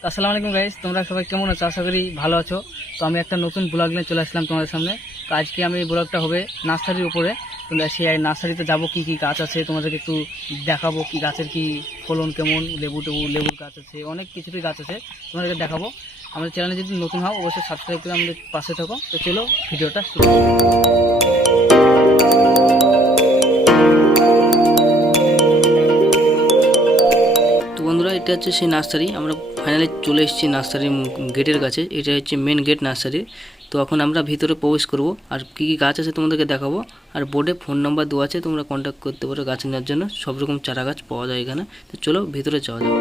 তো আসসালামু আলাইকুম গাইস, তোমরা সবাই কেমন আছো? আশা করি ভালো আছো। তো আমি একটা নতুন ব্লগ নিয়ে চলে আসলাম তোমাদের সামনে। তো আজকে আমি ব্লগটা হবে নার্সারির উপরে। তোমরা সেই নার্সারিতে যাবো, কি কি গাছ আছে তোমাদেরকে একটু দেখাবো, কি গাছের কি ফলন কেমন, লেবুর গাছ আছে, অনেক কিছুরই গাছ আছে, তোমাদেরকে দেখাবো। আমাদের চ্যানেলে যদি নতুন হও অবশ্যই সাবস্ক্রাইব করে আমাদের পাশে থাকো। তো চলো ভিডিওটা শুরু করি। তো বন্ধুরা, এটা হচ্ছে সেই নার্সারি। আমরা ফাইনালি চলে এসেছি নার্সারির গেটের কাছে। এটা হচ্ছে মেন গেট নার্সারির। তো এখন আমরা ভিতরে প্রবেশ করব, আর কী কী গাছ আছে তোমাদেরকে দেখাবো। আর বোর্ডে ফোন নাম্বার দেওয়া আছে, তোমরা কন্ট্যাক্ট করতে পারো গাছ নেওয়ার জন্য। সব রকম চারা গাছ পাওয়া যায় এখানে। তো চলো ভিতরে যাওয়া যাক।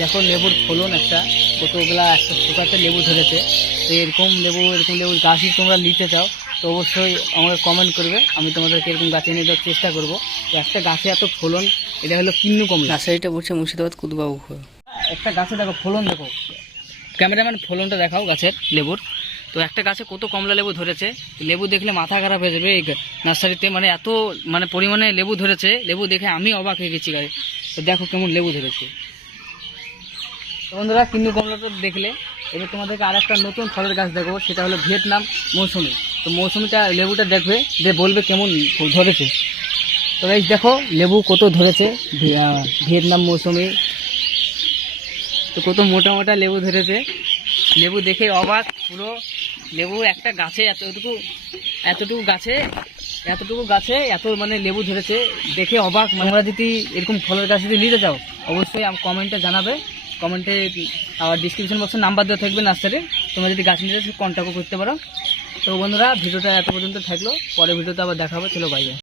দেখো লেবুর ফলন একটা কতগুলা, একটা ছোটাতে লেবু ধরেছে। তো এরকম লেবুর গাছই তোমরা নিতে চাও তো অবশ্যই আমাকে কমেন্ট করবে, আমি তোমাদেরকে এরকম গাছ এনে দেওয়ার চেষ্টা করবো। তো একটা গাছে এত ফলন, এটা হলো কিন্নু কমলা। নার্সারিটা বলছে মুর্শিদাবাদ কুতুবাবু। একটা গাছে দেখো ফলন, দেখো ক্যামেরাম্যান ফলনটা দেখাও গাছের লেবুর। তো একটা গাছে কত কমলা লেবু ধরেছে, লেবু দেখলে মাথা খারাপ হয়ে যাবে এই নার্সারিতে। মানে এত পরিমাণে লেবু ধরেছে, লেবু দেখে আমি অবাক হয়ে গেছি গায়ে। তো দেখো কেমন লেবু ধরেছে। বন্ধুরা, কিন্নু কমলা তো দেখলে, এবার তোমাদেরকে আর একটা নতুন ফলের গাছ দেখো, সেটা হলো ভিয়েতনাম মৌসুমি। তো মৌসুমিটা লেবুটা দেখবে, যে বলবে কেমন ধরেছে। তো এই দেখো লেবু কত ধরেছে, ভিয়েতনাম মৌসুমি। তো কত মোটা মোটা লেবু ধরেছে, লেবু দেখে অবাক পুরো। লেবু একটা গাছে এতটুকু গাছে এত লেবু ধরেছে, দেখে অবাক। আমরা যদি এরকম ফলের গাছ যদি নিতে চাও অবশ্যই কমেন্টে জানাবে। কমেন্টে আর ডিসক্রিপশন বক্সে নাম্বার দেওয়া থাকবে নার্সারির, তোমরা যদি গাছ নিতে কন্ট্যাক্টও করতে পারো। তো বন্ধুরা, ভিডিওটা এত পর্যন্ত থাকলো, পরে ভিডিওতে আবার দেখা হবে। চলো বাই।